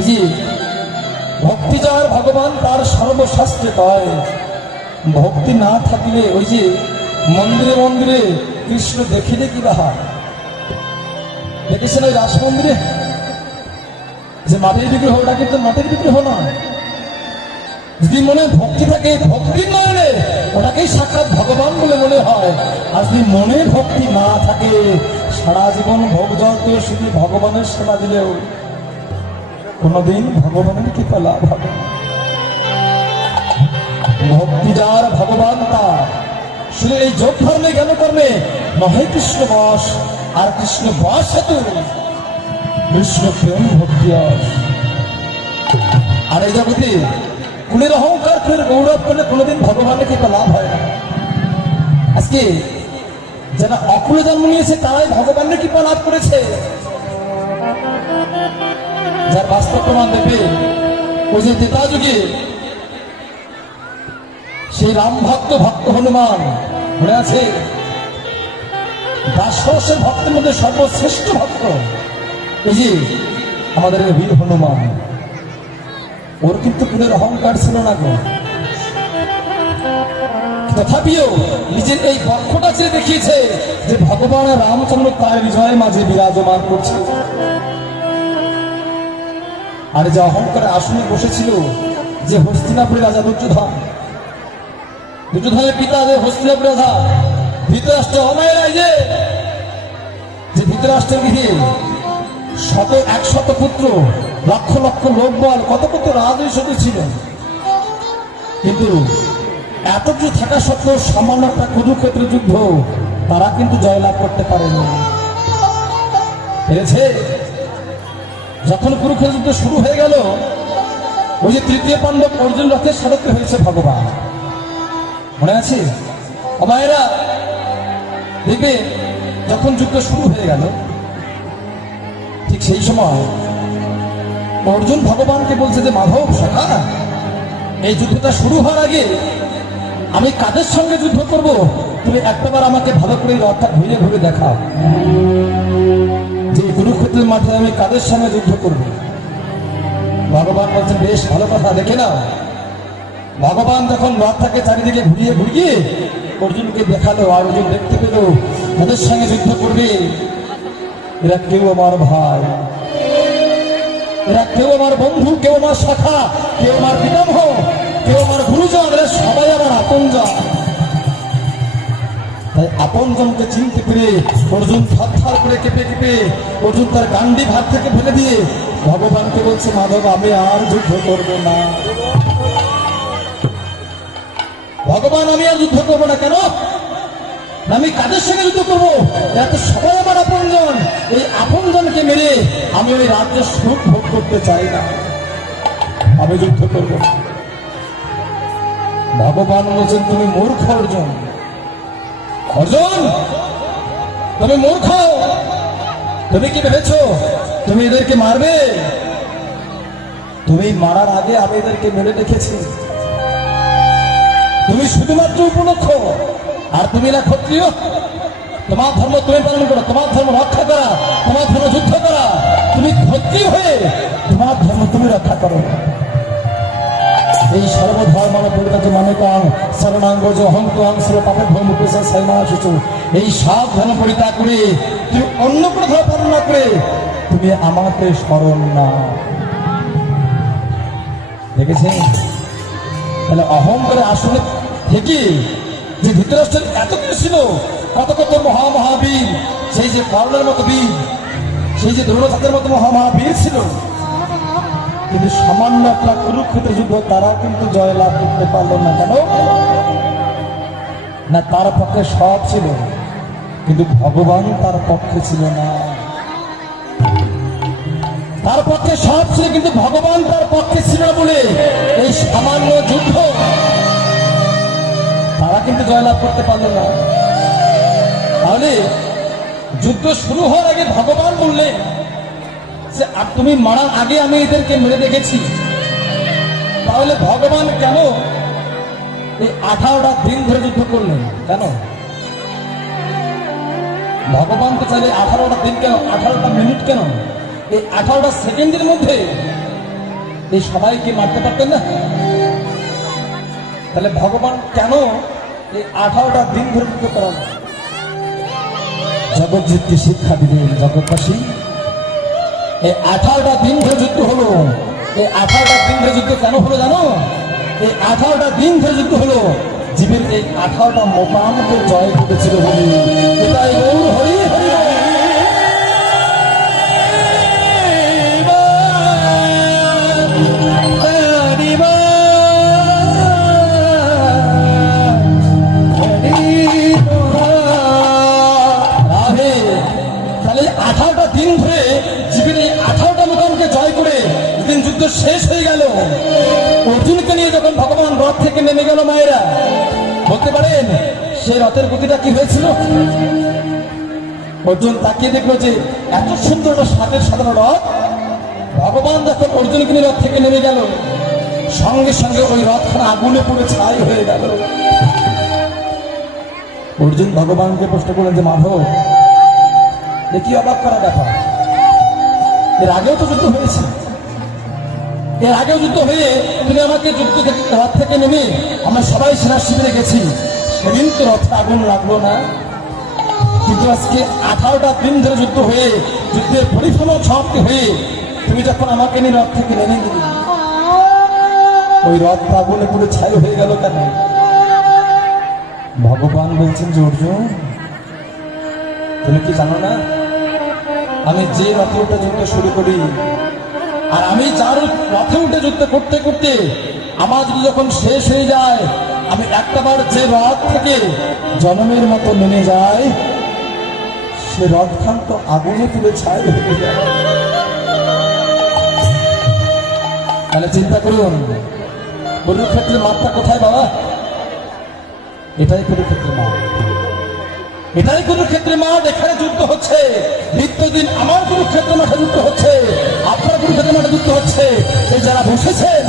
এই যে ভক্তি যার ভগবান তার সর্বশাস্ত্রে কয়, ভক্তি না থাকলে ওই যে মন্দিরে মন্দিরে কৃষ্ণ দেখিলে কি বাহা, দেখেছেন ওই রাস মন্দিরে যে মাটির বিগ্রহ, ওটা কিন্তু মাটির বিগ্রহ না। যদি মনে ভক্তি থাকে, ভক্তির নয় ওটাকেই সাক্ষাৎ ভগবান বলে মনে হয়। আর যদি মনে ভক্তি না থাকে, সারা জীবন ভোগ জগত শুধু ভগবানের সেবা দিলেও কোনদিন ভগবানের কৃপা লাভ হবে। ভক্তি যার ভগবান তার, শুধু এই যোগ ধর্মে জ্ঞান কর্মে নহে কৃষ্ণ বশ, আর কৃষ্ণ বশ হেতু কৃষ্ণ প্রেম ভক্তি। আর এই জগতে কুলের অহংকার, কুলের গৌরব করলে কোনোদিন ভগবানের কৃপা লাভ হয় না। আজকে যারা অকুলে জন্ম নিয়েছে তারাই ভগবানের কৃপা লাভ করেছে। যার বাস্তব প্রমাণ দেবে ওই যে ত্রেতা যুগে সেই রাম ভক্ত ভক্ত হনুমান, মনে আছে? দাসের ভক্তের মধ্যে সর্বশ্রেষ্ঠ ভক্ত এই যে আমাদের বীর হনুমান। ওর কিন্তু কুলের অহংকার ছিল না গো, তথাপিও নিজের এই পক্ষটা চেয়ে দেখিয়েছে যে ভগবান রামচন্দ্র তার বিজয়ের মাঝে বিরাজমান করছে। আর যে অহংকারে আসনে বসেছিল যে হস্তিনাপুরের রাজা দুর্যোধন, দুর্যোধনের পিতা যে হস্তিনাপুর রাজা ধৃতরাষ্ট্র, অনায় যে ধৃতরাষ্ট্রের গৃহে 100 পুত্র, লক্ষ লক্ষ লোকবল, কত কত রাজৈষধ ছিল, কিন্তু এত কিছু থাকা সত্ত্বেও সামান্য একটা কুরুক্ষেত্র যুদ্ধ তারা কিন্তু জয়লাভ করতে পারেনি। পেরেছে? যখন কুরুক্ষেত্র যুদ্ধ শুরু হয়ে গেল, ওই যে তৃতীয় পাণ্ডব অর্জুন রথের সারথি হয়েছে ভগবান, মনে আছে? মায়েরা দেখবে যখন যুদ্ধ শুরু হয়ে গেল, ঠিক সেই সময় অর্জুন ভগবানকে বলছে যে মাধব সখা, এই যুদ্ধটা শুরু হওয়ার আগে আমি কাদের সঙ্গে যুদ্ধ করব, তুমি একটাবার আমাকে ভালো করে রথটা ঘুরে ঘুরে দেখাও যে কুরুক্ষেত্রের মাঠে আমি কাদের সঙ্গে যুদ্ধ করব। ভগবান বলছেন বেশ ভালো কথা, দেখে নাও। ভগবান যখন রথটাকে চারিদিকে ঘুরিয়ে ঘুরিয়ে অর্জুনকে দেখালো, আর অর্জুন দেখতে পেল ওদের সঙ্গে যুদ্ধ করবে এরা কেউ আমার ভাই, এরা কেউ আমার বন্ধু, কেউ আমার শাখা, কেউ আমার পিতামহ, কেউ আমার গুরুজন, এরা সবাই আমার আপনজন। তাই আপনজনকে চিনতে পেরে অর্জুন থরথর করে কেঁপে কেঁপে অর্জুন তার গান্ডি ভাত থেকে ফেলে দিয়ে ভগবানকে বলছে মাধব আমি আর যুদ্ধ করবো না। ভগবান আমি আর যুদ্ধ করবো না। কেন? আমি কাদের সঙ্গে যুদ্ধ করবো? এরা তো সবাই আমার আপনজন। এই আপনজনকে মেরে আমি ওই রাজ্যের সুখ ভোগ করতে চাই না, আমি যুদ্ধ করবো না। ভগবান বলছেন তুমি মূর্খ অর্জুন, অর্জুন তুমি মূর্খ। তুমি কি ভেবেছো তুমি এদেরকে মারবে? তুমি মারার আগে আমি এদেরকে মেরে রেখেছি। তুমি শুধুমাত্র উপলক্ষ, আর তুমি না ক্ষত্রিয়। তোমার ধর্ম তুমি পালন করো, তোমার ধর্ম রক্ষা করা, তোমার ধর্ম যুদ্ধ করা। তুমি ক্ষত্রিয় হয়ে তোমার ধর্ম তুমি রক্ষা করো। এই সর্বধর্ম পরিত্যাজ্য মানকাং শরণাঙ্গ যে অহংকাং পাপের ধর্ম পেশা সাইমা শিশু, এই সব ধর্ম পরিত্যাগ করে তুমি অন্য কোনো ধর্ম পালন না করে তুমি আমাকে স্মরণ না। দেখেছেন? তাহলে অহংকারে আসলে থেকে যে ধৃতরাষ্ট্রের এত কিছু ছিল, কত কত মহামহাবীর, সেই যে কর্ণের মতো বীর, সেই যে দ্রোণাচার্যের মতো মহামহাবীর ছিল, কিন্তু সামান্য একটা কুরুক্ষেত্র যুদ্ধ তারা কিন্তু জয়লাভ করতে পারল না। কেন? না তার পক্ষে সব ছিল, কিন্তু ভগবান তার পক্ষে ছিল না। তার পক্ষে সব ছিল, কিন্তু ভগবান তার পক্ষে ছিল বলে এই সামান্য যুদ্ধ তারা কিন্তু জয়লাভ করতে পারল না। তাহলে যুদ্ধ শুরু হওয়ার আগে ভগবান বললেন যে আর তুমি মারার আগে আমি এদেরকে মেরে রেখেছি। তাহলে ভগবান কেন এই 18টা দিন ধরে যুদ্ধ করলেন? কেন? ভগবান তো চাইলে 18টা দিন কেন, 18টা মিনিট কেন, এই 18টা সেকেন্ডের মধ্যে এই সবাইকে মারতে পারতেন না? তাহলে ভগবান কেন এই 18টা দিন ধরে যুদ্ধ করান? জগৎজিৎকে শিক্ষা দিলেন, জগৎবাসী এই 18টা দিন ধরে যুদ্ধ হলো। এই 18টা দিন ধরে যুদ্ধ কেন হলো জানো? এই 18টা দিন ধরে যুদ্ধ হলো জীবের এই 18টা মোকামকে জয় করেছিল বলে। এটাই গৌর হরি হরি শেষ হয়ে গেল। অর্জুনকে নিয়ে যখন ভগবান রথ থেকে নেমে গেল, মায়েরা বলতে পারেন সে রথের গতিটা কি হয়েছিল? অর্জুন তাকিয়ে দেখলো যে এত সুন্দর একটা সাতের সাধারণ রথ। ভগবান যখন অর্জুনকে নিয়ে রথ থেকে নেমে গেল, সঙ্গে সঙ্গে ওই রথখানা আগুনে পুড়ে ছাই হয়ে গেল। অর্জুন ভগবানকে প্রশ্ন করলেন যে মাধব, দেখি অবাক করা ব্যাপার, এর আগেও তো যুদ্ধ হয়েছে, এর আগেও যুদ্ধ হয়ে তুমি আমাকে যুদ্ধ রথ থেকে নেমে আমরা সবাই সেনা শিবিরে গেছি, সেদিন তো রথে আগুন লাগলো না। কিন্তু আজকে 18টা দিন ধরে যুদ্ধ হয়ে যুদ্ধের পরিফলন সমাপ্তি হয়ে তুমি যখন আমাকে নিয়ে রথ থেকে নেমে গেলি, ওই রথ আগুনে পুরো ছাই হয়ে গেল কেন? ভগবান বলছেন যে অর্জুন, তুমি কি জানো না আমি যে রথে উঠে যুদ্ধ শুরু করি, আর আমি যার রথে উঠে যুদ্ধ করতে করতে আমার যদি যখন শেষ হয়ে যায়, আমি একটাবার যে রথ থেকে জনমের মতো নেমে যায়, সে রথখান তো আগুনে পুড়ে ছাই হয়ে যায়। তাহলে চিন্তা করুন, কুরুক্ষেত্রের মাঠটা কোথায় বাবা? এটাই কুরুক্ষেত্রের মাঠ, এটাই কুরুক্ষেত্রের মাঠ। এখানে যুদ্ধ হচ্ছে নিত্যদিন। আমার কুরুক্ষেত্রের মাঠে যুদ্ধ হচ্ছে, আপনার কুরুক্ষেত্রের মাঠে যুদ্ধ হচ্ছে। এই যারা বসেছেন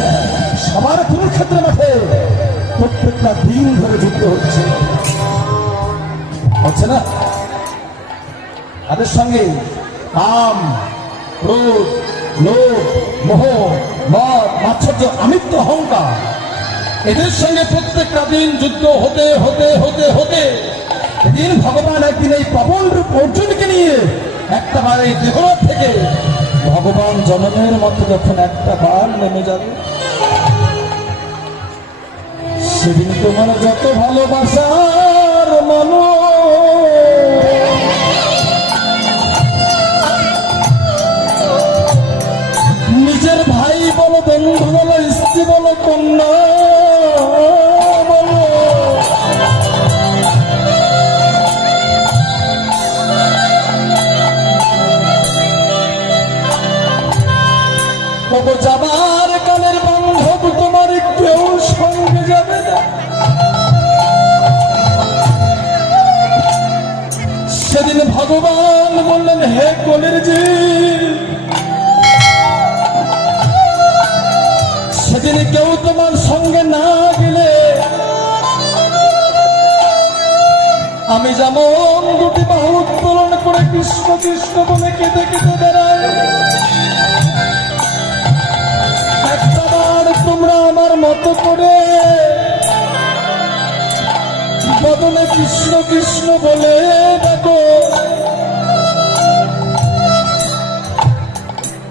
সবার কুরুক্ষেত্রের মাঠে প্রত্যেকটা দিন ধরে যুদ্ধ হচ্ছে, হচ্ছে না? তাদের সঙ্গে কাম, ক্রোধ, লোভ, মোহ, মদ, মাৎসর্য, আমিত্ব, অহংকার, এদের সঙ্গে প্রত্যেকটা দিন যুদ্ধ হতে হতে হতে হতে দিন ভগবান একদিন এই প্রবল রূপ অর্জুনকে নিয়ে একটা বার এই দেহরথ থেকে ভগবান জনমের মধ্যে যখন একটা বার নেমে যাবে, সেদিন তোমার যত ভালোবাসার মনো নিজের ভাই বলো, বন্ধু বলো, স্ত্রী বলো, কন্যা বলো, যাবার কালের বান্ধব তোমার কেউ সঙ্গে যাবে না। সেদিন ভগবান বললেন, হে কোলের জীব, সেদিন কেউ তোমার সঙ্গে না গেলে আমি যেমন দুটি বাহু উত্তোলন করে কৃষ্ণ কৃষ্ণ বলে কেঁদে কেঁদে বেড়াই, একটাবার তোমরা আমার মতো করে বদলে কৃষ্ণ কৃষ্ণ বলে দেখো।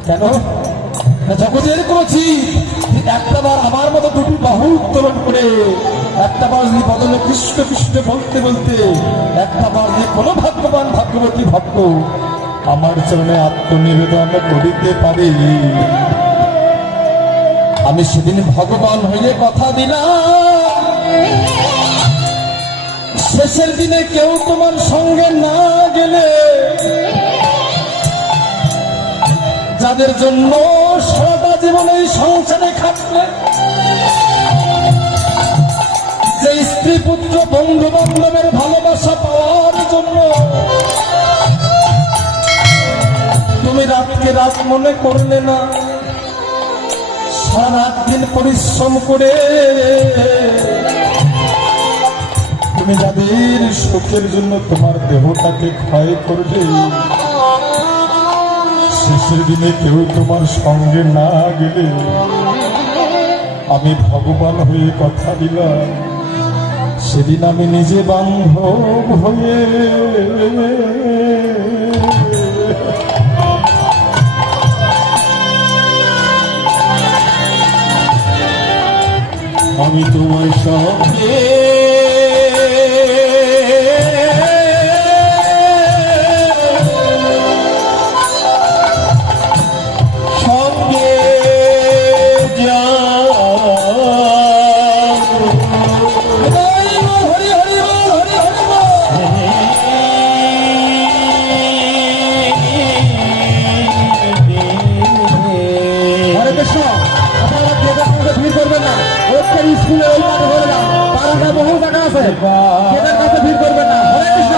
কেন? জগতের কোন জীব একটাবার আমার মতো দুটি বাহু উত্তোলন করে একটাবার যদি বদলে কৃষ্ণ কৃষ্ণ বলতে বলতে একটাবার যে কোনো ভাগ্যবান ভাগ্যবতী ভক্ত আমার চরণে আত্মনিবেদন করিতে পারে, আমি সেদিন ভগবান হইলে কথা দিলাম, শেষের দিনে কেউ তোমার সঙ্গে না গেলে, যাদের জন্য সারাটা জীবন এই সংসারে খাটলে, যে স্ত্রী পুত্র বন্ধু বান্ধবের ভালোবাসা পাওয়ার জন্য তুমি রাতকে রাত মনে করলে না, সারা রাত দিন পরিশ্রম করে তুমি যাদের সুখের জন্য তোমার দেহটাকে ক্ষয় করবে, শেষ শেষের দিনে কেউ তোমার সঙ্গে না গেলে আমি ভগবান হয়ে কথা দিলাম, সেদিন আমি নিজে বান্ধব হয়ে আমি তোমার সঙ্গে স্কুলে ওই মাঠে ধরে না, পাড়াটা বহু জায়গা আছে, এদের কাছে ভিড় করবেন না। হরে কৃষ্ণ।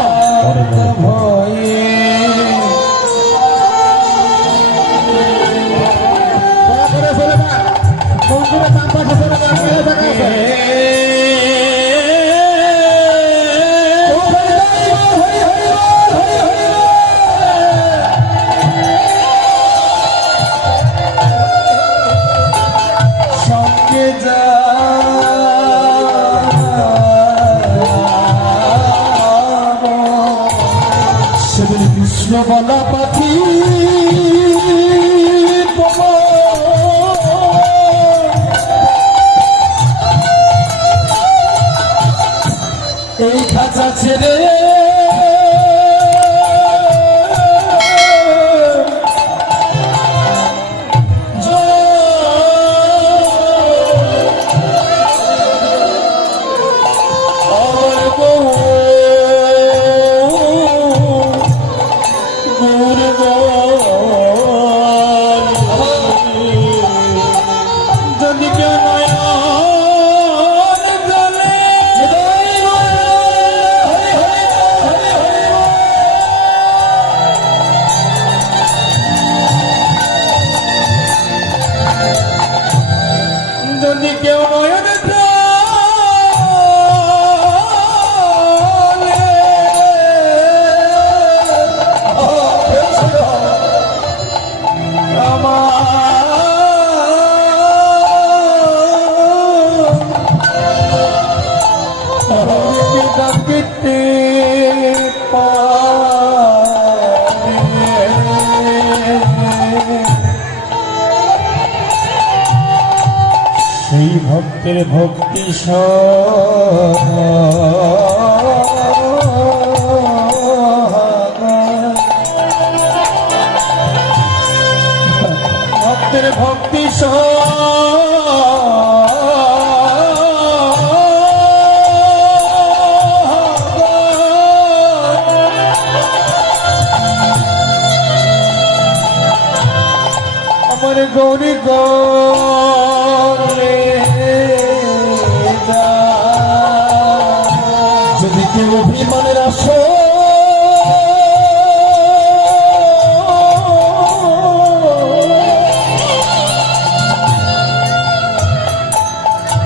চলে যান, মন্দিরের বাম পাশে চলে যান, বহু জায়গা আছে। কৃষ্ণবলা পাখি এই খাঁচা ছেড়ে সেই ভক্তের ভক্তি ভক্তের ভক্তি আমার গৌরী গৌরে যদি কেউ অভিমানের আসো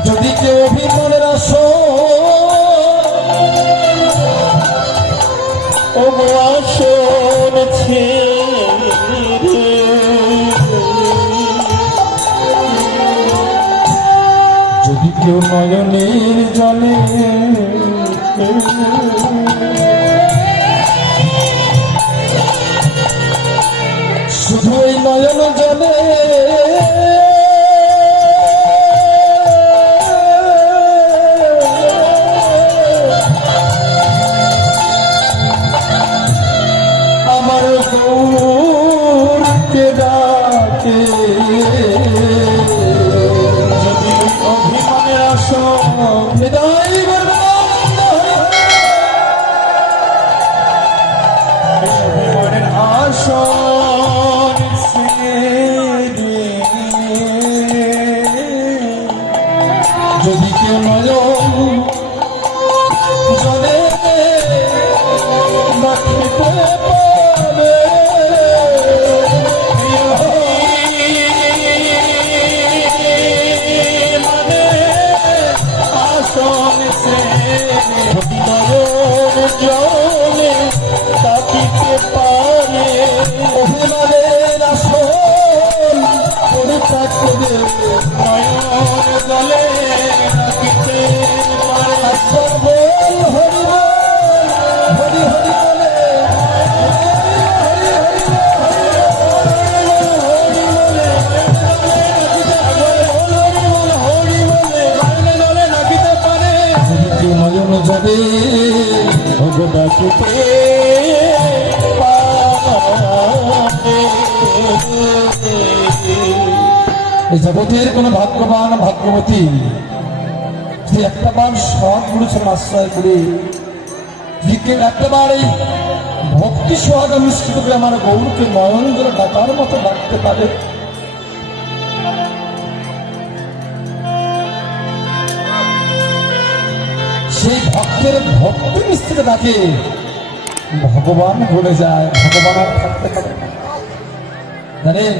যদি কেউ অভিমানের আসো ও আসন ছেড়ে যদি কেউ নয়নের জলে শুধু ওই নয়ন জলে আমার গৌরকে ডাকে যদি অভিমানের আসন হৃদয় অভিমানের আসন যদি কেউ নয়ন জলে রাখিতে পারে আসন সে জলে থাকিতে পারে অভিমানের আসন নয়ন জলে রাখিতে পারে একবার বল হরি বল হরি হরি বলে নয়ন যাবে ডাকিতে এই জগতের কোন ভাগ্যবান ভাগ্যবতী যে একটা বার সৎ গুরুচরণ আশ্রয় করে একটাবার এই ভক্তি সোহাগা মিশ্রিত করে আমার গৌরকে নয়ন জলে ডাকার মতো ডাকতে পারে। সেই ভক্তের ভক্তি মিশ্রিত ডাকে ভগবান ভুলে যায়, ভগবান আর থাকতে পারে না। জানেন